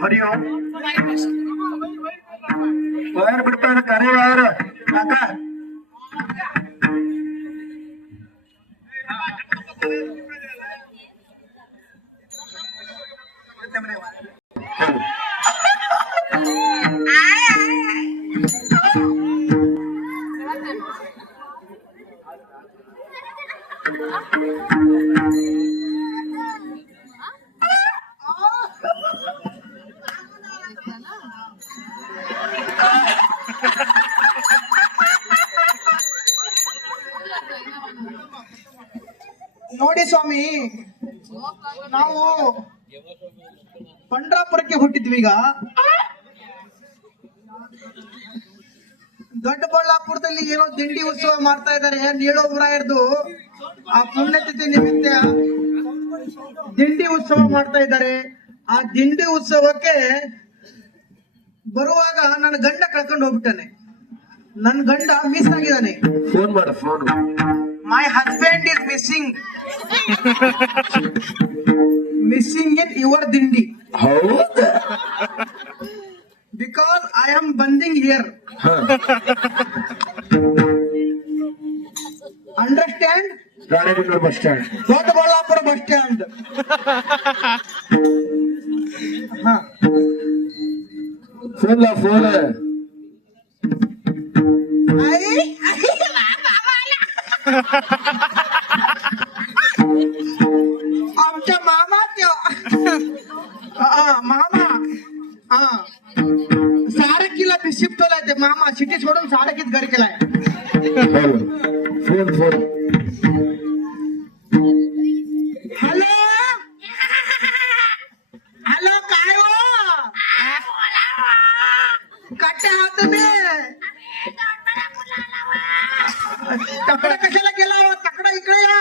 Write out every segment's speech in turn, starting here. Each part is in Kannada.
हरि ओम वायर बिಡ್ತಾನೆ ಕರೆ ವಾयर ಕಾಕ ನೋಡಿ ಸ್ವಾಮಿ, ನಾವು ಪಂಡ್ರಾಪುರಕ್ಕೆ ಹುಟ್ಟಿದ್ವಿ. ಈಗ ದೊಡ್ಡಬಳ್ಳಾಪುರದಲ್ಲಿ ಏನೋ ದಿಂಡಿ ಉತ್ಸವ ಮಾಡ್ತಾ ಇದ್ದಾರೆ. ನೀಳೋಬರಾಯರ್ದು ಆ ಪುಣ್ಯತಿಥಿ ನಿಮಿತ್ತ ದಿಂಡಿ ಉತ್ಸವ ಮಾಡ್ತಾ ಇದ್ದಾರೆ. ಆ ದಿಂಡಿ ಉತ್ಸವಕ್ಕೆ ಬರುವಾಗ ನನ್ನ ಗಂಡ ಕಳ್ಕೊಂಡು ಹೋಗ್ಬಿಟ್ಟಾನೆ. ನನ್ನ ಗಂಡ ಮಿಸ್ ಆಗಿದ್ದಾನೆ. ಫೋನ್ ಮಾಡ phone. My husband is missing in your dindi. ಹೌದಾ? Because I am banding here. Understand? Ranebennur bus stand, Doddaballapur bus stand. Phone phone आमच्या मामा मामा सारखीला शिफ्ट होलाय ते मामा. सिटी सोडून सारखीच घर केलाय. Phone phone. हॅलो हॅलो, काय हो कट्टे आहात तुम्ही? तकडा कशाला गेला हो? तकडा इकडे या.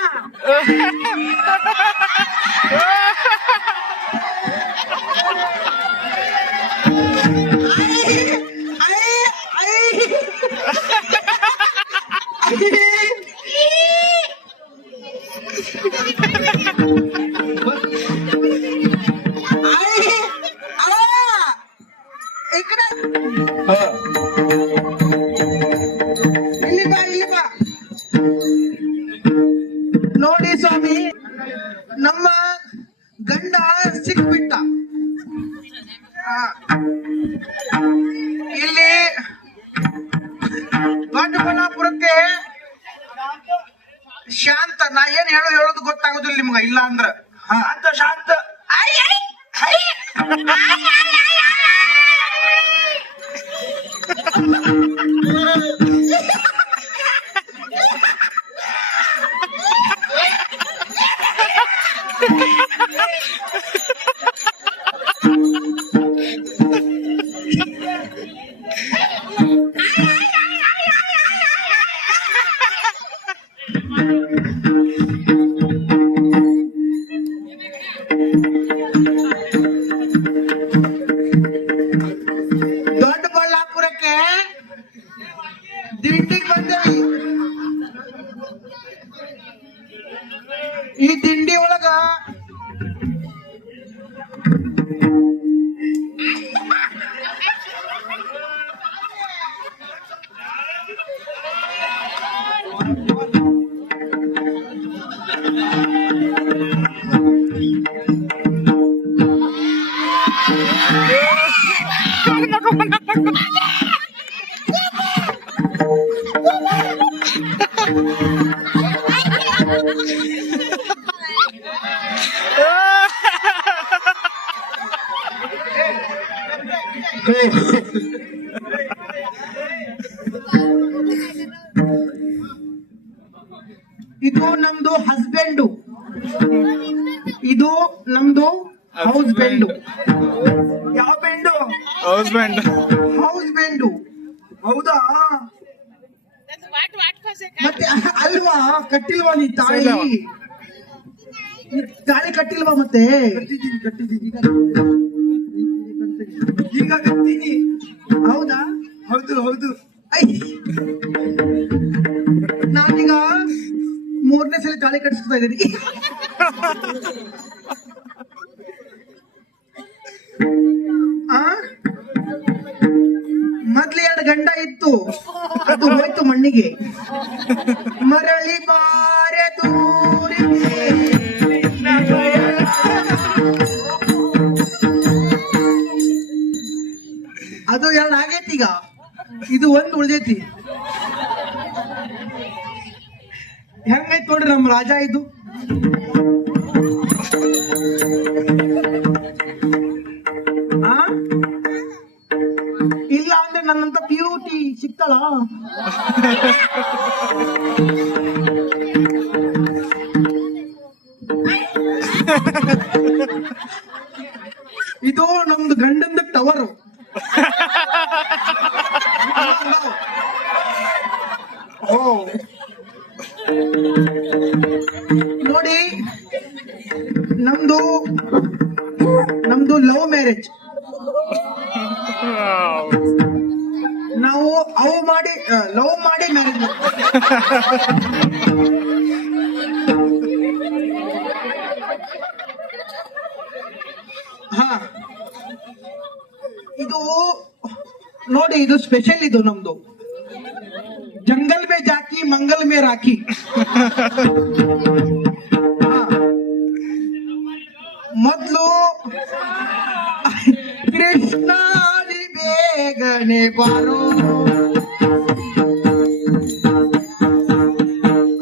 ನೋಡಿ ಸ್ವಾಮಿ, ನಮ್ಮ ಗಂಡ ಸಿಕ್ಬಿಟ್ಟ. ಇಲ್ಲಿ ದೊಡ್ಡಬಳ್ಳಾಪುರಕ್ಕೆ ಶಾಂತ. ನಾ ಏನ್ ಹೇಳೋದು ಗೊತ್ತಾಗೋದಿಲ್ಲ ನಿಮ್ಗ. ಇಲ್ಲ ಅಂದ್ರ ಶಾಂತ ಶಾಂತ ದೊಡ್ಡಬಳ್ಳಾಪುರಕ್ಕೆ ದಿಂಡಿಗೆ ಬಂದೇವಿ. ಈ ದಿಂಡಿ ಒಳಗ ಇದು ನಮ್ದು ಹಸ್ಬೆಂಡು, ಇದು ನಮ್ದು ಹೌಸ್ ಬೆಂಡು. ಯಾವ band? House band. House band. ಹೌದಾ? ಮತ್ತೆ ಅಲ್ವಾ, ಕಟ್ಟಿಲ್ವಾ ನೀ ತಾಳಿ? ನೀ ತಾಳಿ ಕಟ್ಟಿಲ್ವಾ? ಮತ್ತೆ ಈಗ ಕಟ್ತೀನಿ. ಹೌದಾ? ಹೌದು ಹೌದು. ಐ, ನಾನೀಗ 3ನೇ ಸಲ ತಾಳಿ ಕಟ್ಟಿಸ್ತಾ ಇದ್ದೀನಿ. ಮೊದ್ಲು 2 ಗಂಡ ಇತ್ತು, ಅದು ಹೋಯ್ತು ಮಣ್ಣಿಗೆ. ಮರಳಿ ಬಾರೆ ದೂರಿಗೆ ಅದು 2 ಆಗೈತಿ. ಈಗ ಇದು 1 ಉಳ್ದೈತಿ. ಹೆಂಗೈತ್ ನೋಡ್ರಿ ನಮ್ ರಾಜ. ಇದು ಇಲ್ಲ ಅಂದ್ರೆ ನನ್ನಂತ ಬ್ಯೂಟಿ ಸಿಗ್ತಾಳ? ಇದು ನಮ್ದು ಗಂಡಂದ ಟವರ್. ಓ ನೋಡಿ, ನಮ್ದು ಲವ್ ಮ್ಯಾರೇಜ್. ನಾವು ಲವ್ ಮಾಡಿ ಮ್ಯಾರೇಜ್. ಹಾ, ಇದು ನೋಡಿ, ಇದು ಸ್ಪೆಷಲ್. ಇದು ನಮ್ದು ಜಂಗಲ್ ಮೇ ಜಾಕಿ ಮಂಗಲ್ ಮೇ ರಾಖಿ. ಮೊದ್ಲು ಕೃಷ್ಣ ಬೇಗನೆ ಬಾರೋ,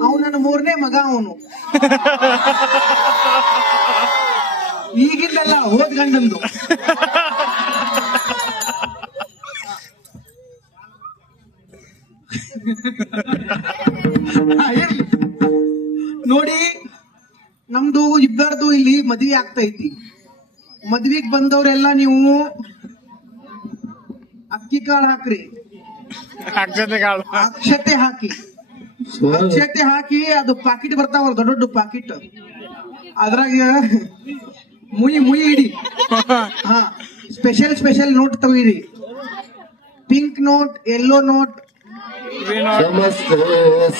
ಅವನು ನನ್ನ 3ನೇ ಮಗ. ಅವನು ಈಗಿಂದಲ್ಲ, ಹೋದ್ ಗಂಡಂದು. ನೋಡಿ, ನಮ್ದು ಇಬ್ಬರದು ಇಲ್ಲಿ ಮದ್ವೆ ಆಗ್ತೈತಿ. ಮದ್ವಿಗ್ ಬಂದವರೆಲ್ಲ ನೀವು ಅಕ್ಕಿ ಕಾಳು ಹಾಕ್ರಿ, ಅಕ್ಷತೆ ಹಾಕಿ, ಅಕ್ಷತೆ ಹಾಕಿ. ಅದು ಪಾಕಿಟ್ ಬರ್ತಾವ, ದೊಡ್ಡ ದೊಡ್ಡ ಪಾಕಿಟ್. ಅದ್ರಾಗ ಮುಯಿ ಇಡಿ. ಹಾ, ಸ್ಪೆಷಲ್ ನೋಟ್ ತಗೋರಿ. Pink note, yellow note. ನಮಸ್ತೆ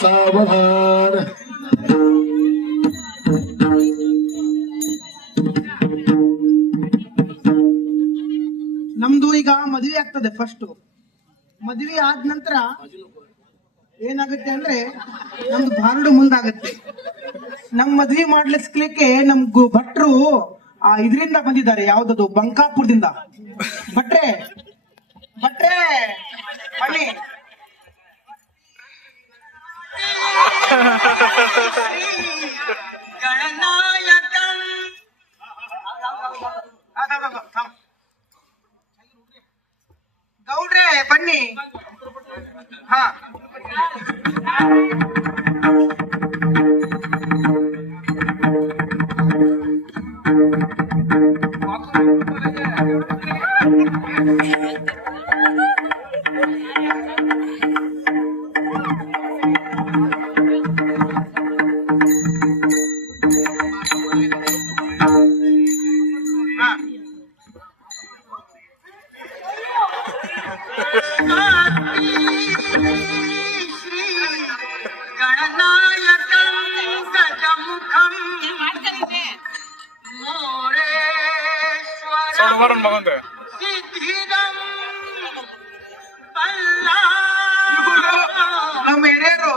ಸಾವಧಾನ. ನಮ್ದು ಈಗ ಮದುವೆ ಆಗ್ತದೆ. ಫಸ್ಟ್ ಮದುವೆ ಆದ ನಂತರ ಏನಾಗುತ್ತೆ ಅಂದ್ರೆ ನಮ್ದು ಬಾರುಡು ಮುಂದಾಗತ್ತೆ. ನಮ್ ಮದ್ವೆ ಮಾಡ್ಲಿಸ್ಲಿಕ್ಕೆ ನಮ್ ಭಟ್ರು ಇದರಿಂದ ಬಂದಿದ್ದಾರೆ. ಯಾವ್ದದು? ಬಂಕಾಪುರದಿಂದ. ಭಟ್ರೆ ಬನ್ನಿ. ಗೌಡ್ರೆ ಬನ್ನಿ. ಹಾ, ಸಾಂಬಾರನ್ ಮಗಂದ ನಮ್ಮ ಹಿರಿಯರು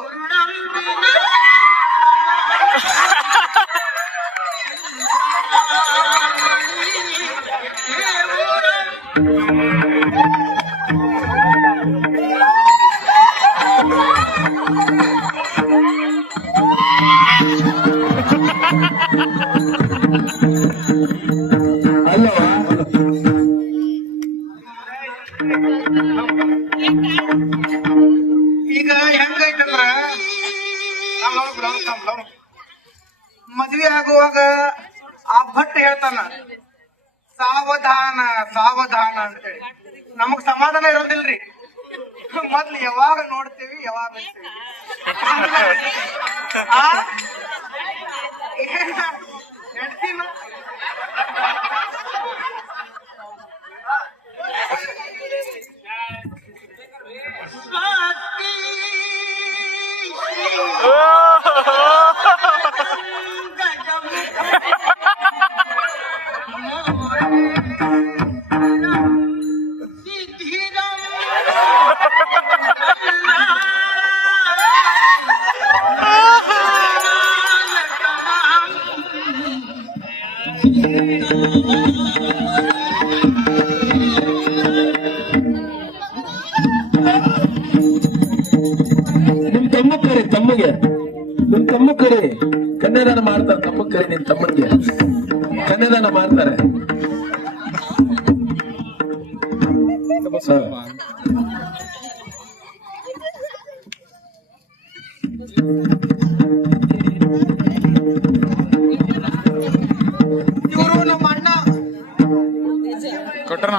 ಅಲ್ಲವಾ ಈಗ ಹೆಂಗೈತಂದ್ರ ಮದ್ವೆ ಆಗುವಾಗ ಆ ಭಟ್ ಹೇಳ್ತಾನ ಸಾವಧಾನ ಸಾವಧಾನ ಅಂತೇಳಿ. ನಮಗ್ ಸಮಾಧಾನ ಇರೋದಿಲ್ರಿ. ಮೊದ್ಲು ಯಾವಾಗ ನೋಡ್ತೇವಿ ಯಾವಾಗ ಬಿಡ್ತೇವಿ. ಆ? ಏನ? ಹೆಂಡ್ತಿನ? ನಿಮ್ ತಮ್ಮ ಕರಿ ತಮ್ಮಗೆ, ನಿಮ್ ತಮ್ಮ ಕರಿ ಕನ್ಯಾದಾನ ಮಾಡ್ತಾರೆ. ತಮ್ಮ ಕರಿ ನಿಮ್ ತಮ್ಮನಿಗೆ ಕನ್ಯಾದಾನ ಮಾಡ್ತಾರೆ. ಇವರು ನಮ್ಮ ಅಣ್ಣ. ಕೊಟ್ರ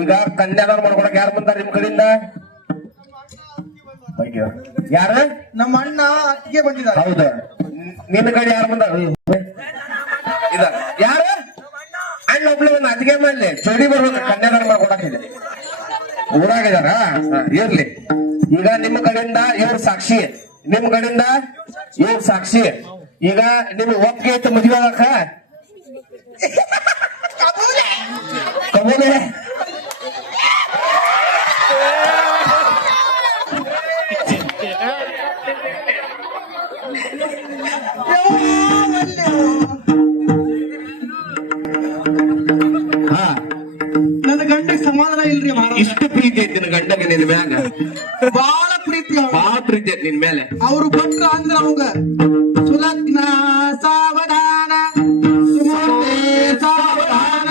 ಈಗ ಕನ್ಯಾದಾನ ಮಾಡ್ಕೊಳಕ್ ಯಾರು ಬಂದಾರ ನಿಮ್ ಕಡೆಯಿಂದ? ಯಾರ? ನಮ್ಮ ಅಣ್ಣ ಅತ್ತಿಗೆ ಬಂದಿದ್ದಾರೆ. ಹೌದ. ನಿನ್ನ ಕಡೆ ಯಾರು ಬಂದಾರ? ಯಾರ? ಅಣ್ಣ ಒಬ್ಳು ಒಂದು ಅತಿಗೆ ಮಾಡ್ಲಿ ಜೋಡಿ ಬರ್ಬೇಕು ಕನ್ಯಾದಾನ ಮಾಡ್ಕೊಳಕ್ ಇದೆ. ಊರಾಗಿದಾರ? ಇರ್ಲಿ. ಈಗ ನಿಮ್ಮ ಕಡೆಯಿಂದ ಇವ್ರ ಸಾಕ್ಷಿ, ನಿಮ್ ಕಡೆಯಿಂದ ಇವ್ರ ಸಾಕ್ಷಿ. ಈಗ ನಿಮ್ಗೆ ಒಪ್ಪಿಗೆ ಐತೆ ಮದುವೆ ಆಗಕ? ಕಬೂಲೆ. ಹಾ, ನನ್ನ ಗಂಡಿಗೆ ಸಮಾಧಾನ ಇಲ್ರಿ ಮಹಾರಾಜ. ಇಷ್ಟು ಪ್ರೀತಿ ಐತಿ ನಿನ್ ಗಂಡಗೆ ನಿನ್ ಮ್ಯಾಗ? ಬಾಳ ಪ್ರೀತಿ. ಬಹಳ ಪ್ರೀತಿ ಐತಿ ನಿನ್ ಮೇಲೆ. ಅವರು ಭಟ್ರ ಅಂದ್ರ ಅವಂಗ ಸುಲಗ್ನ ಸಾವಧಾನ, ಸುಮಂತೆ ಸಾವಧಾನ,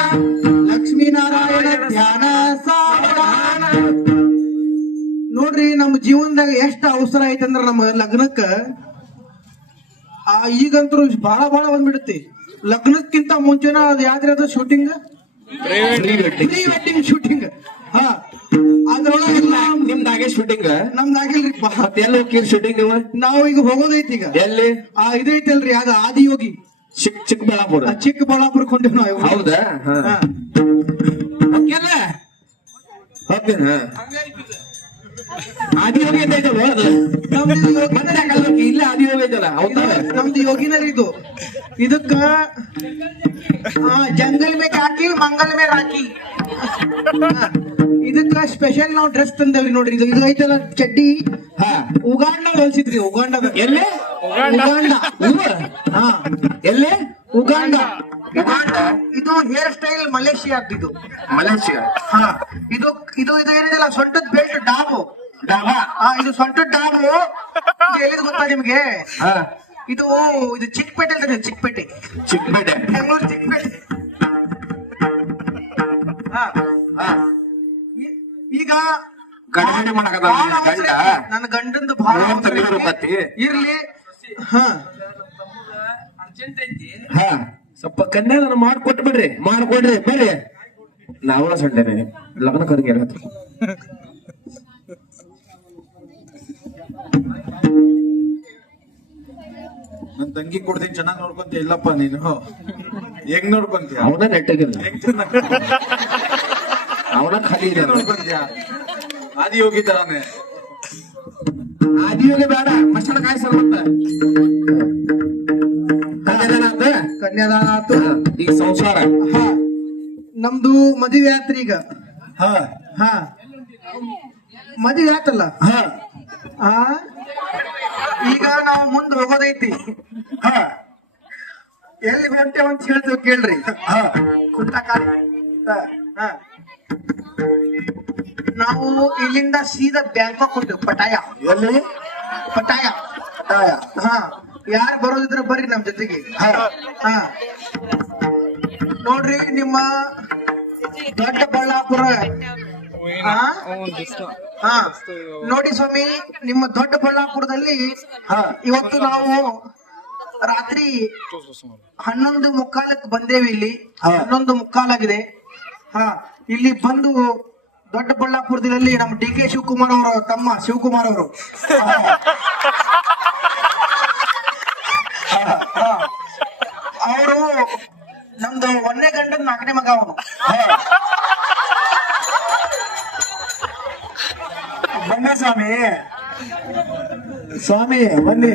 ಲಕ್ಷ್ಮೀನಾರಾಯಣ ಧ್ಯಾನ ಸಾವಧಾನ. ನೋಡ್ರಿ ನಮ್ಮ ಜೀವನದಾಗ ಎಷ್ಟ ಅವಸರ ಐತಂದ್ರ ನಮ್ಮ ಲಗ್ನಕ್ಕ ಈಗಂತೂ ಬಹಳ ಬಹಳ ಬಂದ್ಬಿಡುತ್ತೆ. ಲಗ್ನಕ್ಕಿಂತ ಮುಂಚೆನ ಅದು ಯಾವ್ದ್ರಿ ಅದು ಶೂಟಿಂಗ್, ಪ್ರೀ ವೆಡ್ಡಿಂಗ್ ಶೂಟಿಂಗ್. ಹಾ, ಅದ್ರೊಳಗೆಲ್ಲ ನಿಮ್ದಾಗೆ ಶೂಟಿಂಗ್? ನಮ್ದಾಗಿಲ್ರಿ. ಮತ್ತೆ ಎಲ್ಲಿ ಹೋಗ್ತೀರಿ ಶೂಟಿಂಗ್? ನಾವು ಈಗ ಹೋಗೋದೈತಿ ಈಗ. ಎಲ್ಲಿ? ಇದೈತಲ್ರಿ ಅದು ಆದಿಯೋಗಿ ಚಿಕ್ಕಬಳ್ಳಾಪುರ. ಚಿಕ್ಕಬಳ್ಳಾಪುರಕ್ಕೆ ಹೊಂಟೇವ್ ನಾವು. ಹೌದಾ? ಹಾ. ಹೋಗ್ಯಲ್ಲ? ಹೋಗ್ತೇನ? ಆದಿಯೋಗಿ ಅಂತ ಐತಲ್ವ ಅದು? ನಮ್ದು ಯೋಗಿ- ಮತ್ತೆ ಯಾಕಲ್ಲ ಇಲ್ಲ ಆದಿಯೋಗಿ ಐತಲ್ಲ? ಹೌದಾ? ನಮ್ದು ಯೋಗಿನರ್ ಇದು. ಇದಕ್ಕ ಜಂಗಲ್ ಮೇ ಹಾಕಿ ಮಂಗಲ್ ಮೇ ರಾಕಿ. ಇದಕ್ಕ ಸ್ಪೆಷಲ್ ನಾವು ಡ್ರೆಸ್ ತಂದೇವ್ರಿ. ನೋಡ್ರಿ ಇದು ಐತಲ್ಲ ಚಡ್ಡಿ, ಹಾ. ಉಗಾಂಡ ಹೊಲ್ಸಿದ್ರಿ. ಉಗಾಂಡದ ಎಲ್ಲಿ? ಉಗಾಂಡ. ಹಾ, ಎಲ್ಲಿ? ಉಗಾಂಡ. ಇದು ಹೇರ್ ಸ್ಟೈಲ್ ಮಲೇಷಿಯಾದ್ದು. ಮಲೇಷಿಯಾ. ಹಾ, ಇದು ಇದು ಇದು ಏನಿದೆಲ್ಲ ಸೊಂಟದ ಬೆಲ್ಟ್ ಡಾಬು. ಡಾಬಾ. ಇದು ಸೊಂಟದ ಡಾಬು. ಎಲ್ಲಿದ್ ಗೊತ್ತಾ ನಿಮ್ಗೆ? ಹಾ. ಇದು ಇದು ಚಿಕ್ಕಪೇಟೆ ಅಂತ, ಚಿಕ್ಕಪೇಟೆ, ಚಿಕ್ಕಪೇಟೆ. ಬೆಂಗಳೂರು ಚಿಕ್ಕಪೇಟೆ. ಹಾ, ಹಾ. ಈಗ ಗಡಿಬಿಡಿ ಮಾಡಕತ್ತಾನ ಭಾಳ ನಿನ್ನ ಗಂಡ. ಅವಸರ ಐತಿ. ನನ್ನ ಗಂಡಂದು ಬಹಳ ಏನು ಅವಸರ ತೆಗೀರು ಐತಿ. ಕತ್ತಿ? ಇರ್ಲಿ. ಹಾ, ಹಾ, ಸ್ವಲ್ಪ ಕನ್ಯಾದಾನ ಮಾಡ್ಕೊಟ್ಬಿಡ್ರಿ, ಮಾಡ್ಕೊಡ್ರಿ, ಬರ್ರಿ. ನಾವ ಸಂಡೇನೆ ಲಗ್ನ ಕರ್ಗೆ ಹತ್ರ. ನನ್ ತಂಗಿ ಕೊಡ್ತೀನಿ, ಚೆನ್ನಾಗಿ ನೋಡ್ಕೊಂತ ಇಲ್ಲಪ್ಪ ನೀನು. ಹೆಂಗ್ ನೋಡ್ಕೊಂತೀಯ? ಅವನ ನೆಟ್ಟಗಿಲ್ಲ, ಹೆಂಗ್ ಚೆನ್ನಾಗ್ ಅವನ ಖಾಲಿ ಇದೆ. ನೋಡ್ಕೊಂತೀಯ? ಆದಿ ಹೋಗಿ ತರಾನೆ. ಆದಿಯೋಗ ಬೇಡ, ಮಸಾಲ ಕಾಯಿ ಸರ್. ಕನ್ಯಾದಾನ ಆತ, ಕನ್ಯಾದಾನ ಆತು. ಈಗ ಸಂಸಾರ. ಹಾ, ನಮ್ದು ಮದುವೆ ಆತ್ರಿ ಈಗ. ಹಾ ಹಾ, ಮದುವೆ ಆತಲ್ಲ. ಹಾ ಆ ಈಗ ನಾವು ಮುಂದೆ ಹೋಗೋದೈತಿ. ಹಾ ಎಲ್ಲಿ ಹೊಂಟೇವ ಅಂತ ಹೇಳ್ತೀವಿ ಕೇಳ್ರಿ. ಹಾ ಕುಂಟಕಾಲಿ. ಹಾ, ನಾವು ಇಲ್ಲಿಂದ ಸೀದಾ ಬ್ಯಾಂಕಾಕ್ ಹೊಂಟೇವ್. ಪಟಾಯ, ಎಲ್ಲಿ? ಪಟಾಯ. ತಾಯ. ಹಾ, ಯಾರು ಬರೋದಿದ್ರೆ ಬರ್ರಿ ನಮ್ ಜೊತೆಗೆ. ಹಾ ಹಾ, ನೋಡ್ರಿ ನಿಮ್ಮ ದೊಡ್ಡ ಬಳ್ಳಾಪುರ. ಹಾ, ಹಾ, ನೋಡಿ ಸ್ವಾಮಿ, ನಿಮ್ಮ ದೊಡ್ಡ ಬಳ್ಳಾಪುರದಲ್ಲಿ ಹಾ ಇವತ್ತು ನಾವು ರಾತ್ರಿ 11:45 ಬಂದೇವಿ ಇಲ್ಲಿ. ಹಾ. 11:45 ಹಾ, ಇಲ್ಲಿ ಬಂದು ದೊಡ್ಡ ಬಳ್ಳಾಪುರದಲ್ಲಿ ನಮ್ಮ ಡಿ ಕೆ ಶಿವಕುಮಾರ್ ಅವರು ತಮ್ಮ ಶಿವಕುಮಾರ್ ಅವರು ಅವರು ನಮ್ದು 1ನೇ ಗಂಡನ 4ನೇ ಮಗ ಅವನು. ಬನ್ನಿ ಸ್ವಾಮಿ, ಸ್ವಾಮಿ ಬನ್ನಿ.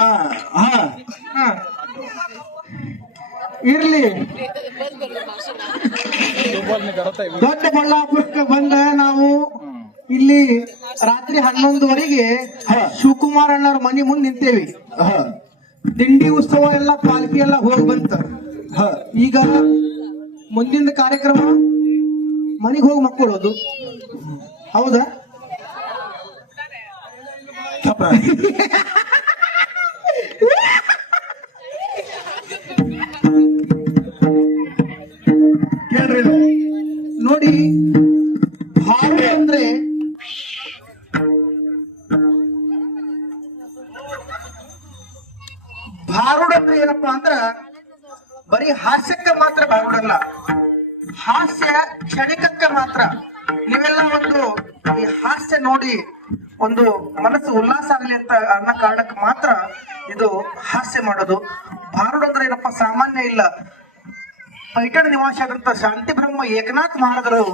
ಹಾ ಹಾ ಹಾ, ಇರ್ಲಿ. ದೊಡ್ಡ ಬಳ್ಳಾಪುರಕ್ಕೆ ಬಂದ ನಾವು ಇಲ್ಲಿ ರಾತ್ರಿ 11:00ವರೆಗೆ ಶಿವಕುಮಾರ್ ಅಣ್ಣವ್ರ ಮನೆ ಮುಂದೆ ನಿಂತೇವಿ. ಹಾ ದಿಂಡಿ ಉತ್ಸವ ಎಲ್ಲ ಪಾಲ್ಕಿ ಎಲ್ಲ ಹೋಗಿ ಬಂತ. ಹಾ ಈಗ ಮುಂದಿನ ಕಾರ್ಯಕ್ರಮ ಮನೆಗೆ ಹೋಗಿ ಮಕ್ಕಳೋದು. ಹೌದಾ? ತಪ್ಪ. ಕೇಳ್ರಿ ಇದು. ನೋಡಿ, ಹಾಡು ಅಂದ್ರೆ ಭಾರುಡ ಅಂದ್ರೆ ಏನಪ್ಪಾ ಅಂದ್ರ ಬರೀ ಹಾಸ್ಯಕ್ಕೆ ಮಾತ್ರ ಭಾರುಡಲ್ಲ, ಹಾಸ್ಯ ಕ್ಷಣಿಕಕ್ಕೆ ಮಾತ್ರ. ನೀವೆಲ್ಲ ಒಂದು ಈ ಹಾಸ್ಯ ನೋಡಿ ಒಂದು ಮನಸ್ಸು ಉಲ್ಲಾಸ ಆಗಲಿ ಅಂತ ಅನ್ನೋ ಕಾರಣಕ್ಕೆ ಮಾತ್ರ ಇದು ಹಾಸ್ಯ ಮಾಡೋದು. ಭಾರುಡ ಅಂದ್ರೆ ಏನಪ್ಪಾ ಸಾಮಾನ್ಯ ಇಲ್ಲ. ಪೈಠಣ ನಿವಾಸಿಯಾದಂತ ಶಾಂತಿ ಬ್ರಹ್ಮ ಏಕನಾಥ್ ಮಹಾರಾಜರು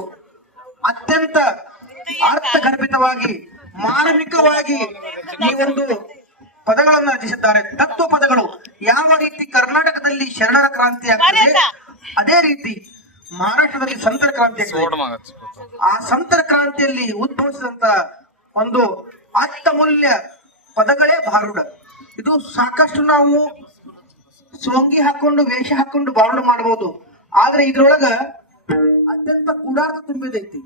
ಅತ್ಯಂತ ಅರ್ಥಗರ್ಭಿತವಾಗಿ ಮಾರ್ಮಿಕವಾಗಿ ಈ ಒಂದು ಪದಗಳನ್ನು ರಚಿಸಿದ್ದಾರೆ. ತತ್ವ ಪದಗಳು. ಯಾವ ರೀತಿ ಕರ್ನಾಟಕದಲ್ಲಿ ಶರಣರ ಕ್ರಾಂತಿ ಆಗ್ತದೆ, ಅದೇ ರೀತಿ ಮಹಾರಾಷ್ಟ್ರದಲ್ಲಿ ಸಂತರ ಕ್ರಾಂತಿ ಆಗ್ತದೆ. ಆ ಸಂತರ ಕ್ರಾಂತಿಯಲ್ಲಿ ಉದ್ಭವಿಸಿದಂತ ಒಂದು ಅರ್ಥಮೂಲ್ಯ ಪದಗಳೇ ಭಾರುಡ. ಇದು ಸಾಕಷ್ಟು ನಾವು ಸೋಂಗಿ ಹಾಕೊಂಡು ವೇಷ ಹಾಕೊಂಡು ಬಾರುಡ ಮಾಡಬಹುದು, ಆದ್ರೆ ಇದ್ರೊಳಗ ಅತ್ಯಂತ ಗೂಢಾರ್ಥ ತುಂಬಿದೈತಿ.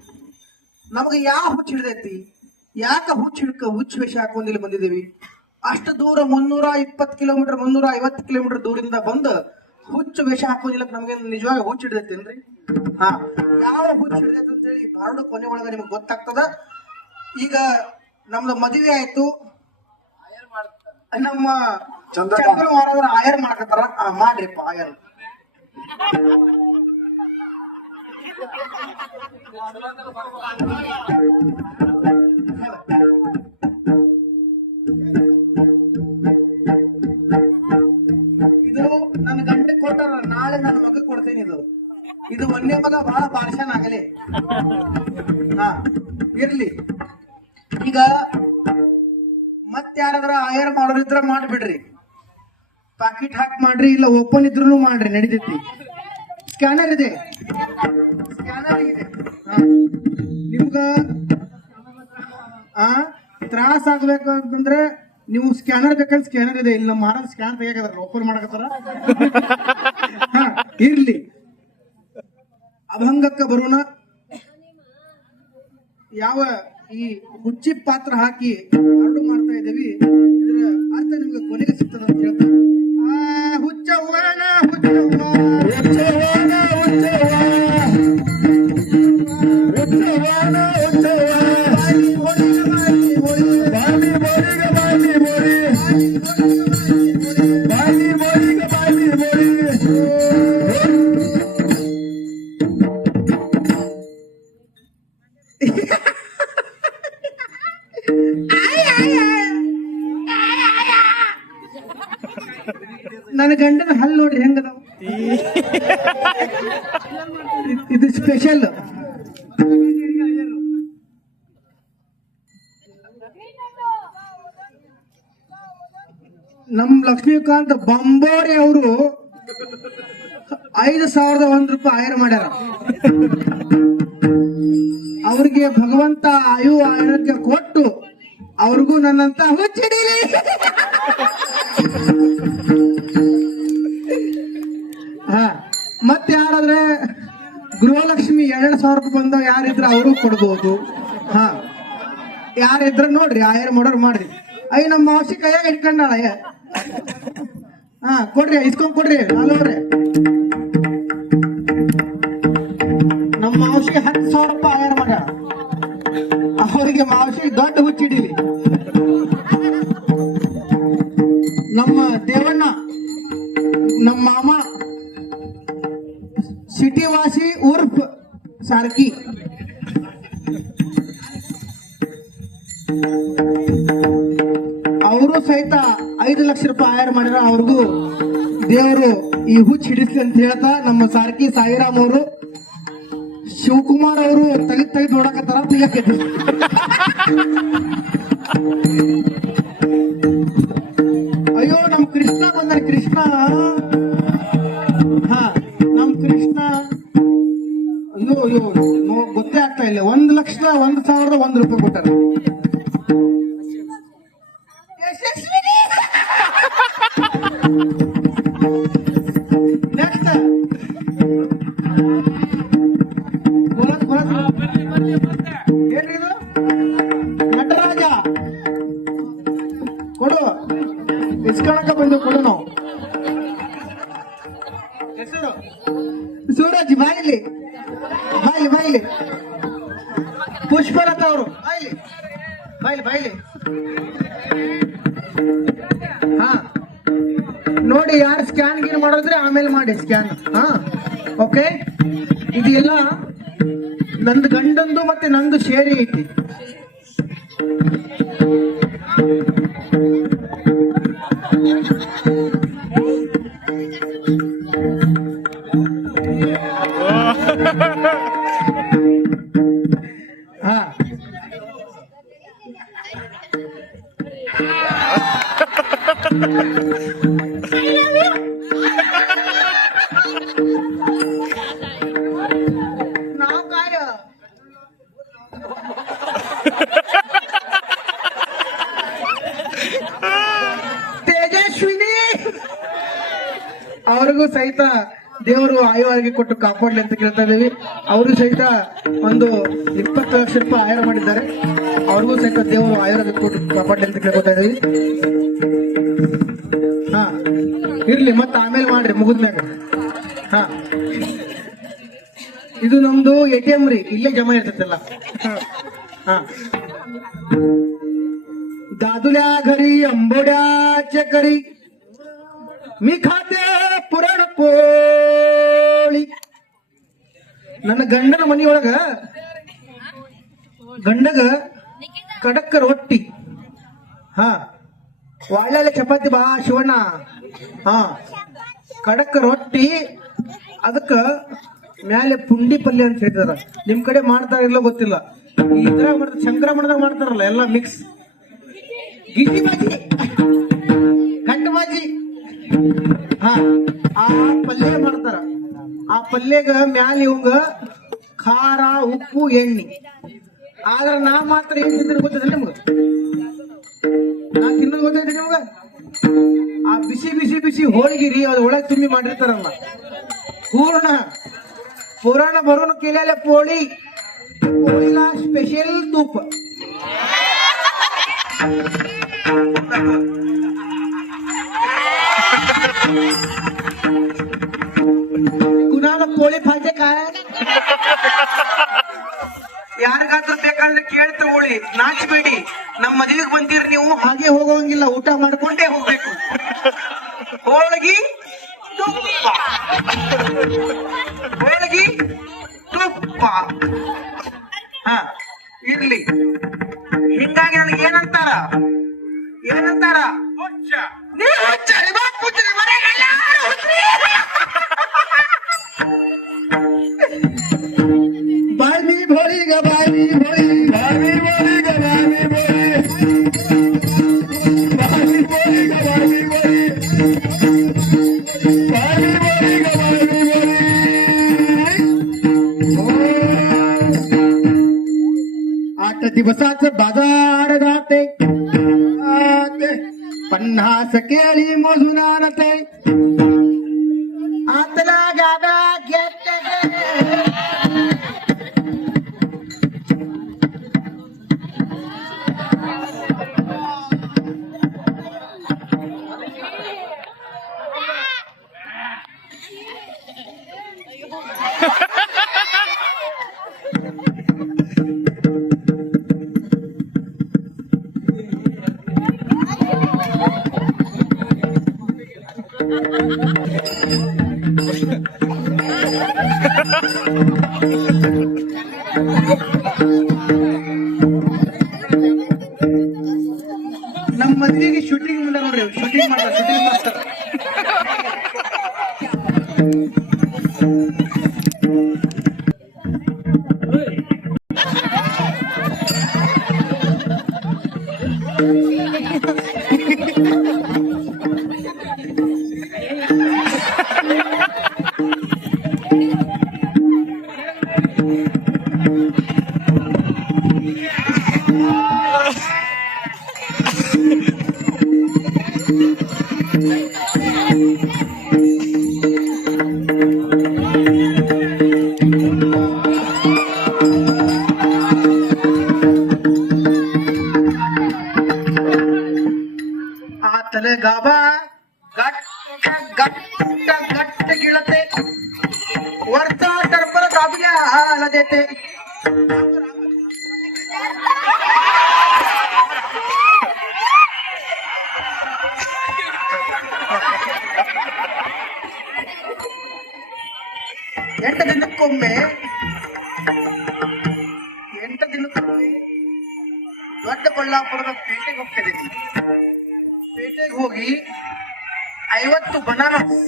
ನಮಗೆ ಯಾವ ಹುಚ್ಚ ಹಿಡಿದೈತಿ, ಯಾಕ ಹುಚ್ಚ ವೇಷ ಹಾಕೊಂಡು ಇಲ್ಲಿ ಬಂದಿದ್ದೀವಿ? ಅಷ್ಟು ದೂರ 320 ಕಿಲೋಮೀಟರ್ 350 ಕಿಲೋಮೀಟರ್ ದೂರಿಂದ ಬಂದು ಹುಚ್ಚು ವೇಷ ಹಾಕೋದಿಲ್ಲ. ನಮಗೆ ನಿಜವಾಗಿ ಹುಚ್ಚ ಹಿಡಿದೈತೇನ್ರಿ? ಹಾ, ಯಾವ ಹುಚ್ಚ ಹಿಡಿದೈತೆ ಅಂತ ಹೇಳಿ ಬಾರುಡ ಕೊನೆ ಒಳಗ ನಿಮ್ಗೆ ಗೊತ್ತಾಗ್ತದ. ಈಗ ನಮ್ದು ಮದುವೆ ಆಯ್ತು, ನಮ್ಮ ಚಂದ್ರಮಾರ ಅವ್ರ ಆಯರ್ ಮಾಡಕತ್ತಾರ. ಮಾಡ್ರಿಪ್ಪ ಆಯರ್. ಒಂದೇ ಮಗ ಬಹಳ ಭಾಷಣ ಆಗಲಿ. ಹಾ ಇರ್ಲಿ. ಈಗ ಮತ್ ಯಾರಾದ್ರ ಆಯರ್ ಮಾಡೋರಿದ್ರ ಮಾಡ್ಬಿಡ್ರಿ, ಪಾಕಿಟ್ ಹಾಕಿ ಮಾಡ್ರಿ, ಇಲ್ಲ ಓಪನ್ ಇದ್ರು ಮಾಡ್ರಿ, ನಡೀತೈತಿ. ಸ್ಕ್ಯಾನರ್ ಇದೆ, ಸ್ಕ್ಯಾನರ್ ಇದೆ. ನಿಮ್ಗ ತ್ರಾಸ ಆಗ್ಬೇಕು ಅಂತಂದ್ರೆ ನೀವು ಸ್ಕ್ಯಾನರ್ ಬೇಕಂತ ಸ್ಕ್ಯಾನರ್ ಇದೆ, ಇಲ್ಲಿ ನಮ್ಮ ಮಾರಾಟ ಸ್ಕ್ಯಾನ್ ತೆಗಿಯಾಕದ್ರ ಓಪನ್ ಮಾಡಕತ್ತಾರ. ಇರ್ಲಿ, ಅಭಂಗಕ್ಕ ಬರೋಣ. ಯಾವ ಈ ಹುಚ್ಚಿ ಪಾತ್ರ ಹಾಕಿ ಹಾಡು ಮಾಡ್ತಾ ಇದ್ದೀವಿ, ಇದರ ಅರ್ಥ ನಿಮ್ಗೆ ಕೊನೆಗೆ ಸಿಗ್ತದ ಅಂತ ಹೇಳ್ತಾರೆ. ಹುಚ್ಚವ್ವನ ಹುಚ್ಚವ್ವ ಹುಚ್ಚವ್ವನ ಹುಚ್ಚವ್ವ ಹುಚ್ಚವ್ವನ ಹುಚ್ಚವ್ವ ಬಾಯಿ ಹೊಡಿಗೆ ಬಾಯಿ ಹೊಡಿಗೆ ಬಾಯಿ ಹೊಡಿಗೆ ಬಾಯಿ ಹೊಡಿಗೆ ಬಾಯಿ ಹೊಡಿಗೆ ಬಾಯಿ ಹೊಡಿಗೆ. ನನ್ನ ಗಂಡನ ಹಲ್ಲು ನೋಡ್ರಿ ಹೆಂಗದ, ಇದು ಸ್ಪೆಷಲ್. ನಮ್ ಲಕ್ಷ್ಮೀಕಾಂತ್ ಬಂಬೋರಿ ಅವರು 5,001 ರೂಪಾಯಿ ಆಯರ್ ಮಾಡ್ಯಾರ. ಅವ್ರಿಗೆ ಭಗವಂತ ಆಯು ಆರೋಗ್ಯ ಕೊಟ್ಟು ಅವ್ರಿಗೂ ನನ್ನಂತ ಹುಚ್ಚಿಡಿಲಿ. ಮತ್ತೆ ಯಾರಾದ್ರೆ ಗೃಹಲಕ್ಷ್ಮಿ 2,000 ರೂಪಾಯಿ ಬಂದವ್ ಯಾರಿದ್ರ ಅವರು ಕೊಡ್ಬೋದು. ಯಾರಿದ್ರ ನೋಡ್ರಿ ಆಯರ್ ಮಾಡೋರು ಮಾಡ್ರಿ. ನಮ್ಮ ಮಾವಸಿ ಕೈಯಾಗ ಇಟ್ಕೊಂಡಾಳ. ಕೊಡ್ರಿ, ಇಸ್ಕೊಂಡ್ ಕೊಡ್ರಿ. ಅಲ್ಲವ್ರೆ ನಮ್ಮ ಮಾವಸಿ 10,000 ರೂಪಾಯಿ ಆಯರ್ ಮಾಡ್ಯಾಳ. ಅವರಿಗೆ ಮಾವಸಿ ದೊಡ್ಡ ಹುಚ್ಚಿಡಿಲಿ. ನಮ್ಮ ದೇವಣ್ಣ, ನಮ್ಮ ಮಾಮ ಸಿಟಿ ವಾಸಿ ಉರ್ಫ್ ಸಾರ್ಕಿ, ಅವರು ಸಹಿತ 5 ಲಕ್ಷ ರೂಪಾಯಿ ಆಯರ್ ಮಾಡ್ಯಾರ. ಅವ್ರಿಗೂ ದೇವರು ಈ ಹುಚ್ಚ ಹಿಡಿಸ್ಲಿ ಅಂತ ಹೇಳ್ತಾ, ನಮ್ಮ ಸಾರ್ಕಿ ಸಾಯಿರಾಮ್ ಅವರು, ಶಿವಕುಮಾರ್ ಅವರು ತೆಗೆದು ನೋಡಕತ್ತಾರ. ತೆಗಿಯಕ್ಕೆ ಅಯ್ಯೋ ನಮ್ ಕೃಷ್ಣ ಬಂದಾರ. ಕೃಷ್ಣ ನಮ್ ಕೃಷ್ಣ ಅಯ್ಯೋ ಅಯ್ಯೋ ಗೊತ್ತೇ ಆಗ್ತಾ ಇಲ್ಲ. 1,01,001 ರೂಪಾಯಿ ಕೊಟ್ಟಾರ. ನೆಕ್ಸ್ಟ್ ಏನ್ರಿ ಇದು? ನಟರಾಜ ಕೊಡು, ಇಸ್ಕೊಳಕ ಬಂದು ಕೊಡು. ನಾವು ಹೆಸರು ಸೂರಜ್. ಬಾಯಿಲಿ ಬಾಯಿಲಿ ಬಾಯಿಲಿ. ಪುಷ್ಪಲತಾ ಅವರು ಬಾಯಿಲಿ ಬಾಯಿಲಿ ಬಾಯಿಲಿ. ನೋಡಿ, ಯಾರು ಸ್ಕ್ಯಾನ್ ಗೀನ್ ಮಾಡಿದ್ರೆ ಆಮೇಲೆ ಮಾಡಿ ಸ್ಕ್ಯಾನ್. ಓಕೆ, ಇದು ಎಲ್ಲ ನಂದು ಗಂಡಂದು ಮತ್ತೆ ನಂದು ಶೇರಿ ಐತಿ. ನಾವು ಕಾಯ ತೇಜಸ್ವಿನಿ ಅವ್ರಿಗೂ ಸಹಿತ ದೇವರು ಆಯುವಾಗಿ ಕೊಟ್ಟು ಕಾಪಾಡ್ಲಿ ಅಂತ ಕೇಳ್ತಾ ಇದೀವಿ. ಅವರು ಸಹಿತ ಒಂದು 20 ಲಕ್ಷ ರೂಪಾಯಿ ಆಯರ್ ಮಾಡಿದ್ದಾರೆ. ಅವ್ರಿಗೂ ಸಹಿತ ದೇವರು ಆಯುರ್ವೇದ ಕೊಟ್ಟು ಕಾಪಾಡ್ಲಿ ಅಂತ ಕೇಳ್ಕೊತಾ ಇದೀವಿ. ಇರ್ಲಿ, ಮತ್ತೆ ಆಮೇಲೆ ಮಾಡ್ರಿ ಮುಗಿದ್ಮ್ಯಾಗ. ಇದು ನಮ್ದು ATM ರೀ, ಇಲ್ಲೇ ಜಮಾ ಇರ್ತೈತಲ್ಲ. दादुल्या घरी आंबोड्याच्या करी मी खाते पुरणपोळी. ನನ್ನ ಗಂಡನ ಮನೆಯೊಳಗ ಗಂಡಗ ಕಡಕ್ ರೊಟ್ಟಿ, ಒಳ್ಳೆ ಚಪಾತಿ ಬಾ ಶಿವಣ್ಣ. ಕಡಕ್ ರೊಟ್ಟಿ, ಅದಕ್ಕ ಮ್ಯಾಲೆ ಪುಂಡಿ ಪಲ್ಯ ಅಂತ ಹೇಳ್ತಾರ. ನಿಮ್ ಕಡೆ ಮಾಡ್ತಾರ ಇಲ್ಲ ಗೊತ್ತಿಲ್ಲ. ಇದ್ರಾಗ ಮಾಡ್ತಾರ, ಸಂಕ್ರಮಣದಾಗ ಮಾಡ್ತಾರಲ್ಲ ಎಲ್ಲ ಮಿಕ್ಸ್. ಗಿಡ್ಡಿ ಬಾಜಿ, ಗಂಡು ಬಾಜಿ, ಹಾ ಆ ಪಲ್ಯ ಮಾಡ್ತಾರ. ಆ ಪಲ್ಯಗ ಮ್ಯಾಲ ಇವಂಗ ಖಾರ, ಉಪ್ಪು, ಎಣ್ಣೆ. ಆದ್ರ ನಾ ಮಾತ್ರ ಏನ್ ತಿಂತೀನಿ ಗೊತ್ತಿಲ್ಲ ನಿಮ್ಗ? ನಾ ತಿನ್ನೋದು ಗೊತ್ತೈತಿ ನಿಮ್ಗ? ಆ ಬಿಸಿ ಬಿಸಿ ಬಿಸಿ ಹೋಳಿಗಿರಿ ಅದ್ ಒಳಗೆ ತುಂಬಿ ಮಾಡಿರ್ತಾರಲ್ಲ ಪೂರ್ಣ ಪುರಾಣ ಬರೋನು ಕೇಳಲ್ಲ. ಪೋಳಿ ಪೋಳಿಲ ಸ್ಪೆಷಲ್ ತೂಪ. ಕುನಾಲ ಪೋಳಿ ಪಾಲ್ತೆ ಕಾಯ ಯಾರಿಗಾದ್ರೂ ಬೇಕಾದ್ರೆ ಕೇಳ್ತ ಹೋಳಿ, ನಾಚಬೇಡಿ. ನಮ್ಮ ಮದುವೆಗೆ ಬಂದಿರಿ ನೀವು, ಹಾಗೆ ಹೋಗೋಂಗಿಲ್ಲ, ಊಟ ಮಾಡ್ಕೊಂಡೇ ಹೋಗ್ಬೇಕು. ಹೋಳಿಗೆ ತುಪ್ಪ, ಹೋಳಿಗೆ ತುಪ್ಪ. ಹಾ ಇರ್ಲಿ. ಹಿಂಗಾಗಿ ನನಗೆ ಏನಂತಾರ ನೀ ಹುಚ್ಚ, ಇವಾಗ ಹುಚ್ಚರಿ ಮನೆಗೆಲ್ಲ ಹುಚ್ಚರಿ. ಬಾಯಿ ಭೋಳಿಗ ಬಾಯಿ ಭೋಳಿ, ಬಾಯಿ ಭೋಳಿಗ ಬಾಯಿ ಭೋಳಿ, ಬಾಯಿ ಭೋಳಿಗ ಬಾಯಿ ಭೋಳಿ, ಬಾಯಿ ಭೋಳಿಗ ಬಾಯಿ ಭೋಳಿ. आठ दिवसाचं बाजार जाते, पन्नास केळी मोजून आणते. आतला गाडा घेते ನಮ್ಮ ಮದ್ವೆಗೆ ಶೂಟಿಂಗ್ ಮಾಡ ನೋಡ್ರಿ, ಶೂಟಿಂಗ್ ಮಾಸ್ಟರ್. आतले गाभा गट्ट गट्ट गट्ट गिळते, वरचा टरपल दाबल्या आला देते. ಎಂಟು ದಿನಕ್ಕೊಮ್ಮೆ ದೊಡ್ಡಬಳ್ಳಾಪುರದ ಪೇಟೆಗೆ ಹೋಗ್ತಿದ್ದೀನಿ. ಪೇಟೆಗೆ ಹೋಗಿ 50 ಬನಾರಸ್,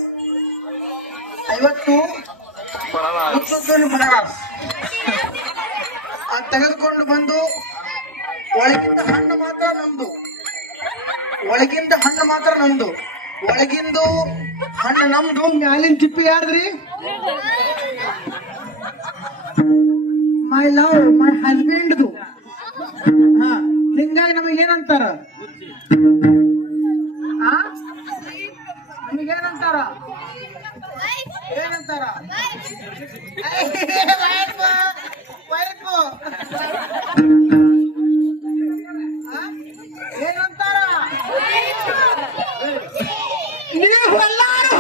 50 ಉದ್ದುದ್ದನ್ನು ಬನಾರಸ್ ತೆಗೆದುಕೊಂಡು ಬಂದು, ಒಳಗಿಂದ ಹಣ್ಣು ಮಾತ್ರ ನಮ್ದು, ಒಳಗಿಂದ ಹಣ್ಣು ಮಾತ್ರ ನಮ್ದು, ಒಳಗಿಂದು ಹಣ್ಣು ನಮ್ದು, ಮ್ಯಾಲಿನ ಚಿಪ್ಪಿ ಯಾರ್ದ್ರಿ? ಮೈ ಲವ್, ಮೈ ಹಸ್ಬೆಂಡ್ದು. ಹಾ, ಹಿಂಗಾಗಿ ನಮಗೇನಂತಾರ? ನಮಗೇನಂತಾರ? ಏನಂತಾರ? ಏನಂತಾರ? ನೀವು ಎಲ್ಲಾರು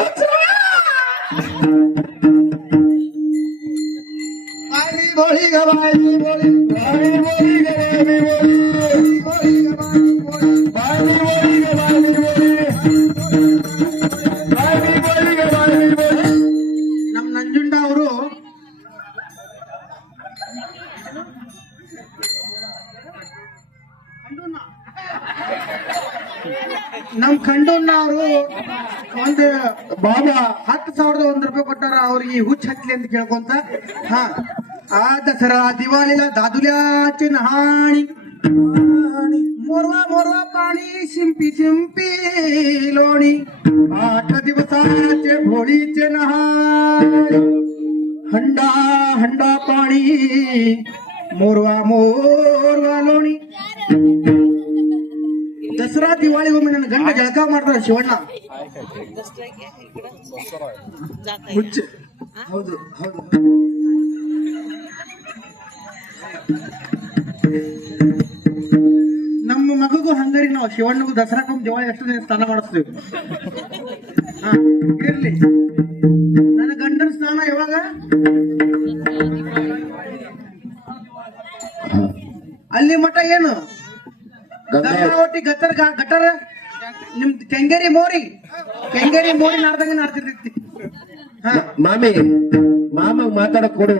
ಬಾಯಿ ಬೋಳಿಗ ಬಾಯಿ ಬೋಳಿ, ಬಾಯಿ ಬೋಳಿಗ ಬಾಯಿ ಬೋಳಿ, ಬಾಯಿ ಬೋಳಿಗ ಬಾಯಿ ಬೋಳಿ, ಬಾಯಿ ಬೋಳಿಗ ಬಾಯಿ ಬೋಳಿ. ನಮ್ ನಂಜುಂಡ ಅವರು ನಮ್ ಖಂಡೂನ್ನ ಅವರು ಒಂದು ಬಾಬಾ 10,001 ರೂಪಾಯಿ ಕೊಟ್ಟಾರ ಅವ್ರಿಗೆ ಹುಚ್ಚ ಹತ್ಲಿ ಅಂತ ಕೇಳ್ಕೊಂತ. ಹಾ, ಆ ದಸರಾ ದಿವಾಳಿಲ दादुल्याचे नहाणी मोरवा मोरवा पाणी शिंपी शिंपी लोणी 8 दिवसाचे भोळीचे नहाणी हंडा हंडा पाणी मोरवा मोरवा लोणी. ದಸರಾ ದಿವಾಳಿ ಒಮ್ಮೆ ನನ್ನ ಗಂಡ ಜಳಕ ಮಾಡ್ತಾರ ಶಿವಣ್ಣ. ಹುಚ್ಚ. ಹೌದು ಹೌದು. ನಮ್ಮ ಮಗಗೂ ಹಂಗಾರಿ ನಾವು ಶಿವಣ್ಣಗೂ ದಸರಾಕ್ಕೊಮ್ಮೆ ದಿವಾಳಿ ಎಷ್ಟು ದಿನ ಸ್ನಾನ ಮಾಡಿಸ್ತೀವಿ. ಹಾ, ಇರ್ಲಿ. ನನ್ನ ಗಂಡನ ಸ್ನಾನ ಯಾವಾಗ? ಅಲ್ಲಿ ಮಠ ಏನು ಗಂಗಾವತಿ ಗಟರ ನಿಮ್ದು ಕೆಂಗೇರಿ ಮೋರಿ ನಾಡ್ದಂಗ ನಾಡ್ತಿರ್ತೈತಿ. ಮಾಮಿ ಮಾಮ ಮಾತಾಡಕ್ ಕೊಡು.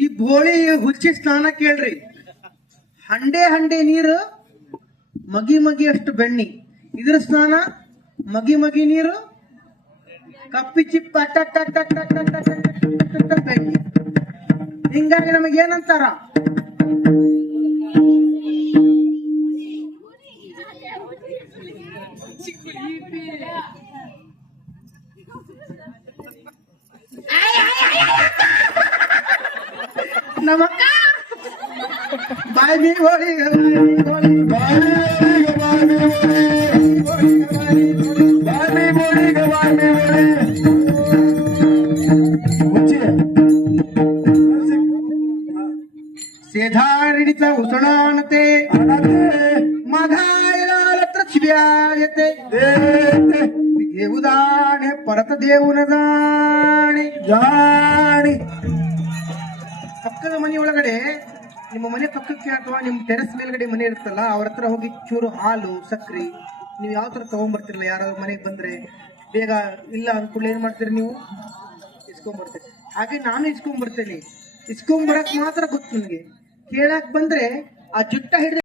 ಈ ಬೋಳಿ ಹುಚ್ಚಿ ಸ್ನಾನ ಕೇಳ್ರಿ. ಹಂಡೆ ಹಂಡೆ ನೀರು, ಮಗಿ ಮಗಿ ಅಷ್ಟು ಬೆಣ್ಣಿ. ಇದ್ರ ಸ್ನಾನ ಮಗಿ ಮಗಿ ನೀರು, ಕಪ್ಪಿ ಚಿಪ್ಪ ಬೆಣ್ಣಿ. ಹಿಂಗಾಗಿ ನಮಗೇನಂತಾರ, ನಮಕ್ಕ ಬಾಯಿ ಬೋಳಿ सेधारिणीचा उसणानते माघायला छिब्या येते घेऊदाणे परत देऊन जाणे ಜಾಣಿ. ಪಕ್ಕದ ಮನೆ ಒಳಗಡೆ, ನಿಮ್ಮ ಮನೆ ಪಕ್ಕಕ್ಕೆ ಅಥವಾ ನಿಮ್ಮ ಟೆರೆಸ್ ಮೇಲ್ಗಡೆ ಮನೆ ಇರುತ್ತಲ್ಲ, ಅವ್ರ ಹತ್ರ ಹೋಗಿ ಚೂರು ಹಾಲು ಸಕ್ರಿ ನೀವು ಯಾವ ತರ ತಗೊಂಡ್ಬರ್ತಿರಲ್ಲ. ಯಾರಾದ್ರೂ ಮನೆಗೆ ಬಂದ್ರೆ ಬೇಗ ಇಲ್ಲ ಅಂದ್ಕೂಡ್ಲೆ ಏನ್ ಮಾಡ್ತೀರಿ ನೀವು? ಇಸ್ಕೊಂಡ್ಬರ್ತೀರಿ. ಹಾಗೆ ನಾನು ಇಸ್ಕೊಂಡ್ಬರ್ತೇನೆ. ಇಸ್ಕೊಂಡ್ಬರಕ್ ಮಾತ್ರ ಗೊತ್ತು ನನಗೆ. ಕೇಳಕ್ ಬಂದ್ರೆ ಆ ಜುಟ್ಟ ಹಿಡಿದು